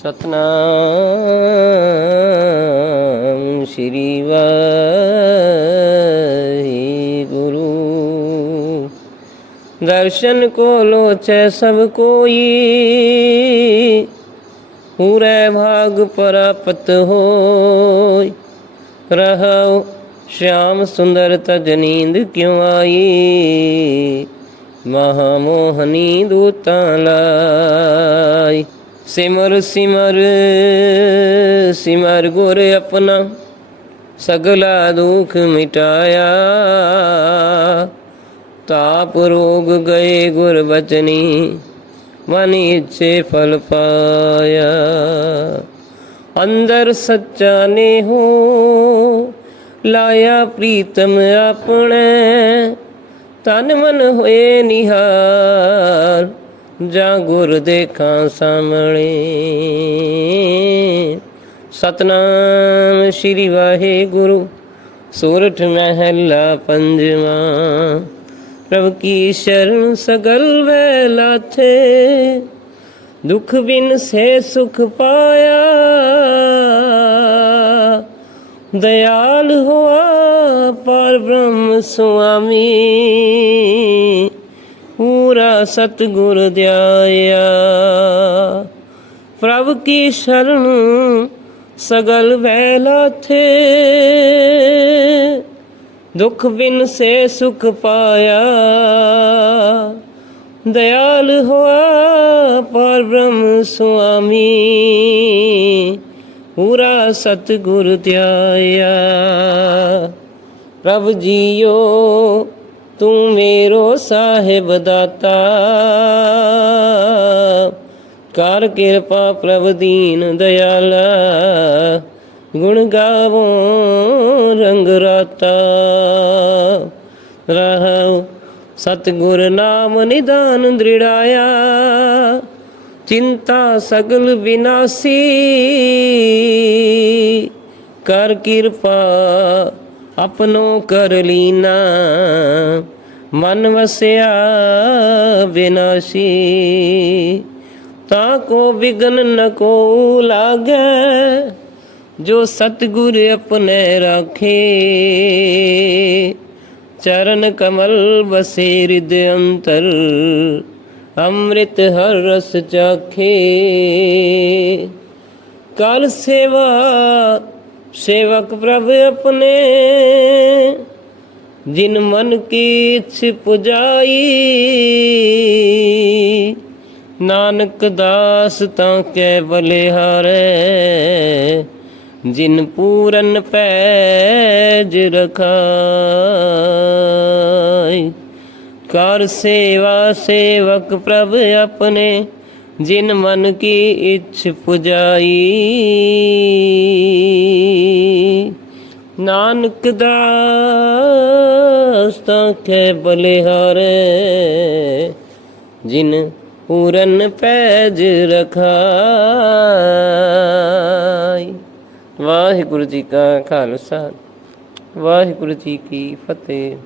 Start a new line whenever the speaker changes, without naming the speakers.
ਸਤਨਾਮ ਸ੍ਰੀ ਵਾਹਿਗੁਰੂ। ਦਰਸ਼ਨ ਕੋ ਲੋਚੈ ਸਭ ਕੋਈ, ਪੂਰੇ ਭਾਗ ਪ੍ਰਾਪਤ ਹੋਇ। ਰਹਉ ਸ਼ਾਮ ਸੁੰਦਰ ਤਜ ਨੀਂਦ ਕਿਉ ਆਈ? ਮਹਾ ਮੋਹਨੀ ਦੂਤਾਂ ਸਿਮਰ ਸਿਮਰ ਸਿਮਰ ਗੁਰ ਆਪਣਾ ਸਗਲਾ ਦੁਖ ਮਿਟਾਇਆ। ਤਾਪ ਰੋਗ ਗਏ ਗੁਰ ਬਚਨੀ, ਮਨ ਇਛੇ ਫਲ ਪਾਇਆ। ਅੰਦਰ ਸੱਚਾ ਨੇ ਹੋ ਲਾਇਆ ਪ੍ਰੀਤਮ ਆਪਣੇ। ਤਨ ਮਨ ਹੋਏ ਨਿਹਾਰ ਜਾਂ ਗੁਰ ਦੇਖਾਂ ਸਾਹਮਣੇ। ਸਤਨਾਮ ਸ੍ਰੀ ਵਾਹਿਗੁਰੂ ਸੂਰਠ ਮਹਿਲਾ ਪੰਜਵਾਂ। ਪ੍ਰਭ ਕੀ ਸ਼ਰਨ ਸਗਲ ਵੇ ਥੇ, ਦੁਖ ਬਿਨ ਸੇ ਸੁਖ ਪਾਇਆ। ਦਇਆਲ ਹੋਆ ਪਰ ਬ੍ਰਹਮ ਸੁਆਮੀ। ਪੂਰਾ ਸਤਗੁਰ ਧਿਆਇਆ ਪ੍ਰਭ ਕੀ ਸ਼ਰਨ ਸਗਲ ਵੈਲਾ ਥੇ ਦੁਖ ਬਿਨ ਸੇ ਸੁਖ ਪਾਇਆ। ਦਇਆਲ ਹੋਆ ਪਰ ਬ੍ਰਹਮ ਸੁਆਮੀ। ਪੂਰਾ ਸਤਿਗੁਰ ਧਿਆਇਆ ਪ੍ਰਭ ਜੀਓ ਤੂੰ ਮੇਰੋ ਸਾਹਿਬ ਦਾਤਾ। ਕਰ ਕਿਰਪਾ ਪ੍ਰਭ ਦੀਨ ਦਇਆਲਾ। ਗੁਣ ਗਾਵੋ ਰੰਗ ਰਾਤਾ। ਰਹੋ ਸਤਿਗੁਰ ਨਾਮ ਨਿਦਾਨ ਦ੍ਰਿੜਾਇਆ। ਚਿੰਤਾ ਸਗਲ ਵਿਨਾਸੀ। ਕਰ ਕਿਰਪਾ ਆਪਣੋ ਕਰ ਲੀਨਾ। ਮਨ ਵਸਿਆ ਵਿਨਾਸ਼ੀ। ਤਾ ਕੋ ਵਿਗਨ ਨ ਕੋ ਲਾਗੈ, ਜੋ ਸਤਿਗੁਰ ਆਪਣੇ ਰਾਖੇ। ਚਰਨ ਕਮਲ ਬਸੇ ਹਿਰਦ ਅੰਤਰ, ਅੰਮ੍ਰਿਤ ਹਰ ਰਸ ਚਾਖੇ। ਕਾਲ ਸੇਵਾ ਸੇਵਕ ਪ੍ਰਭ ਆਪਣੇ, ਜਿਨ ਮਨ ਕੀ ਇਛ ਪੁਜਾਈ। ਨਾਨਕ ਦਾਸ ਤਾਂ ਕੈ ਬਲਿਹਾਰੈ, ਜਿਨ ਪੂਰਨ ਪੈਜ ਰਖਾਈ। ਕਰ ਸੇਵਾ ਸੇਵਕ ਪ੍ਰਭ ਆਪਣੇ ਜਿਨ ਮਨ ਕੀ ਇਛ ਪੁਜਾਈ। ਨਾਨਕ ਦਾਸ ਤਾਂ ਕੈ ਬਲਿਹਾਰੇ, ਜਿਨ ਪੂਰਨ ਪੈਜ ਰਖਾਈ। ਵਾਹਿਗੁਰੂ ਜੀ ਕਾ ਖਾਲਸਾ, ਵਾਹਿਗੁਰੂ ਜੀ ਕੀ ਫਤਿਹ।